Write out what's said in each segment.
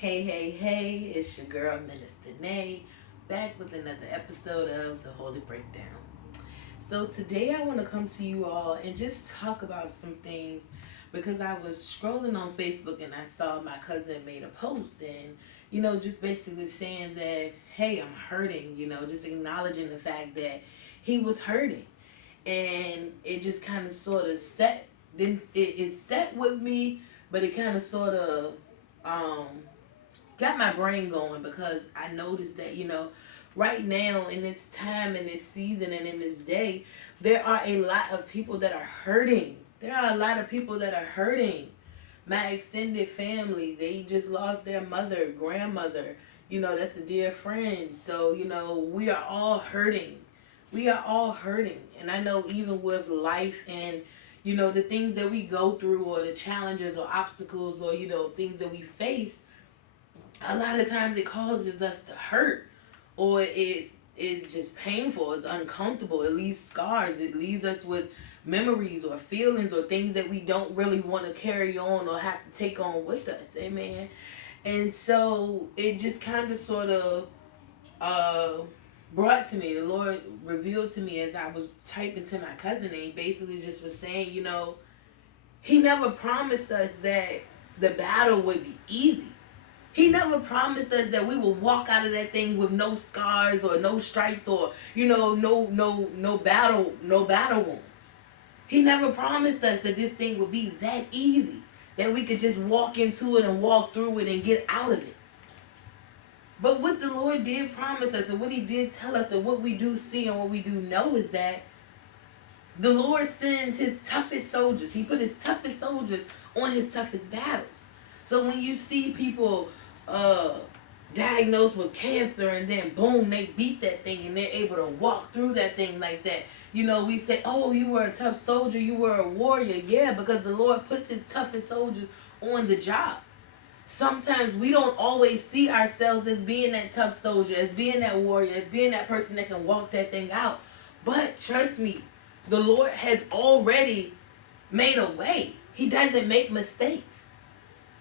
Hey, hey, hey, it's your girl, Minister Nay, back with another episode of The Holy Breakdown. So, today I want to come to you all and just talk about some things because I was scrolling on Facebook and I saw my cousin made a post and, just basically saying that, hey, I'm hurting, just acknowledging the fact that he was hurting. And it just kind of sort of then it set with me, but it kind of sort of, um, got my brain going because I noticed that, right now in this time, in this season, and in this day, there are a lot of people that are hurting. There are a lot of people that are hurting. My extended family, they just lost their mother, grandmother, that's a dear friend. So, we are all hurting. We are all hurting. And I know even with life and, the things that we go through or the challenges or obstacles or, things that we face, a lot of times it causes us to hurt or it's just painful, it's uncomfortable, it leaves scars, it leaves us with memories or feelings or things that we don't really want to carry on or have to take on with us. Amen. And so it just kind of sort of uh brought to me, the Lord revealed to me as I was typing to my cousin, and he basically just was saying, he never promised us that the battle would be easy. He never promised us that we will walk out of that thing with no scars or no stripes or no battle wounds. He never promised us that this thing would be that easy, that we could just walk into it and walk through it and get out of it. But what the Lord did promise us and what he did tell us and what we do see and what we do know is that the Lord sends his toughest soldiers. He put his toughest soldiers on his toughest battles. So when you see people uh, diagnosed with cancer and then boom, they beat that thing and they're able to walk through that thing like that. We say, oh, you were a tough soldier, you were a warrior. Yeah, because the Lord puts his toughest soldiers on the job. Sometimes we don't always see ourselves as being that tough soldier, as being that warrior, as being that person that can walk that thing out. But trust me, the Lord has already made a way. He doesn't make mistakes.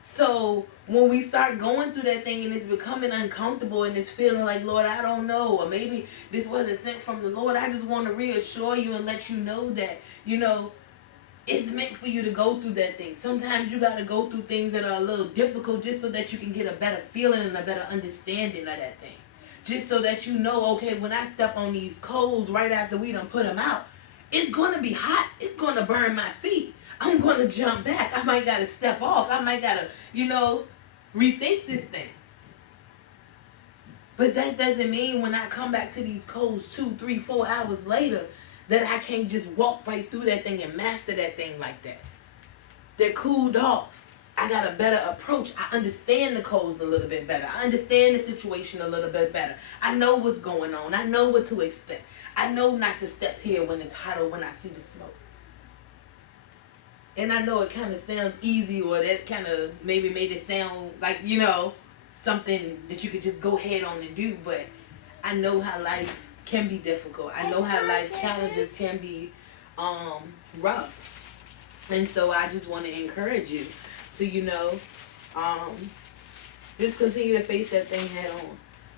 So when we start going through that thing and it's becoming uncomfortable and it's feeling like, Lord, I don't know, or maybe this wasn't sent from the Lord, I just want to reassure you and let you know that, it's meant for you to go through that thing. Sometimes you got to go through things that are a little difficult just so that you can get a better feeling and a better understanding of that thing. Just so that you know, okay, when I step on these coals right after we done put them out, it's going to be hot. It's going to burn my feet. I'm going to jump back. I might got to step off. I might got to, rethink this thing. But that doesn't mean when I come back to these coals 2, 3, 4 hours later that I can't just walk right through that thing and master that thing like that. They're cooled off. I got a better approach. I understand the codes a little bit better. I understand the situation a little bit better. I know what's going on. I know what to expect. I know not to step here when it's hot or when I see the smoke. And I know it kind of sounds easy, or that kind of maybe made it sound like, something that you could just go head on and do. But I know how life can be difficult. I know how life challenges can be rough. And so I just want to encourage you to, um, just continue to face that thing head on.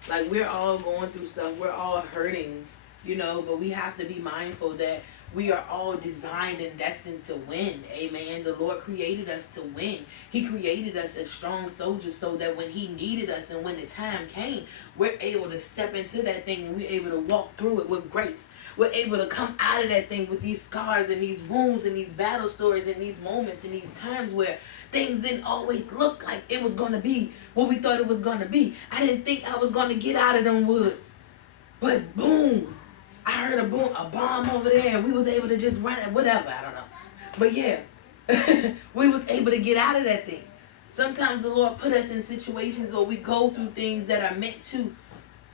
Like, we're all going through stuff. We're all hurting, but we have to be mindful that we are all designed and destined to win. Amen. The Lord created us to win. He created us as strong soldiers so that when he needed us and when the time came, we're able to step into that thing and we're able to walk through it with grace. We're able to come out of that thing with these scars and these wounds and these battle stories and these moments and these times where things didn't always look like it was going to be what we thought it was going to be. I didn't think I was going to get out of them woods. But boom, I heard a bomb over there, and we was able to just run it, whatever, I don't know. But yeah, we was able to get out of that thing. Sometimes the Lord put us in situations where we go through things that are meant to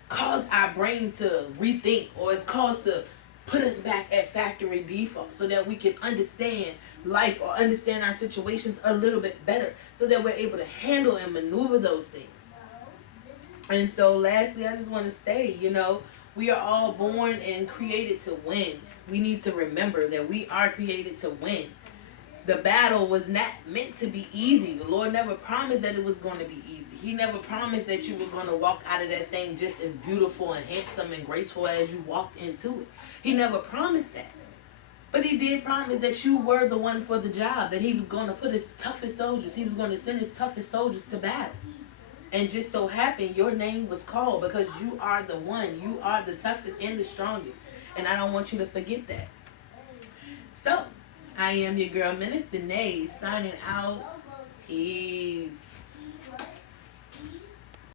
cause our brain to rethink, or it's caused to put us back at factory default so that we can understand life or understand our situations a little bit better so that we're able to handle and maneuver those things. And so lastly, I just want to say, we are all born and created to win. We need to remember that we are created to win. The battle was not meant to be easy. The Lord never promised that it was going to be easy. He never promised that you were going to walk out of that thing just as beautiful and handsome and graceful as you walked into it. He never promised that. But he did promise that you were the one for the job, that he was going to put his toughest soldiers, he was going to send his toughest soldiers to battle. And just so happened your name was called because you are the one. You are the toughest and the strongest. And I don't want you to forget that. So, I am your girl, Minister Nay, signing out. Peace.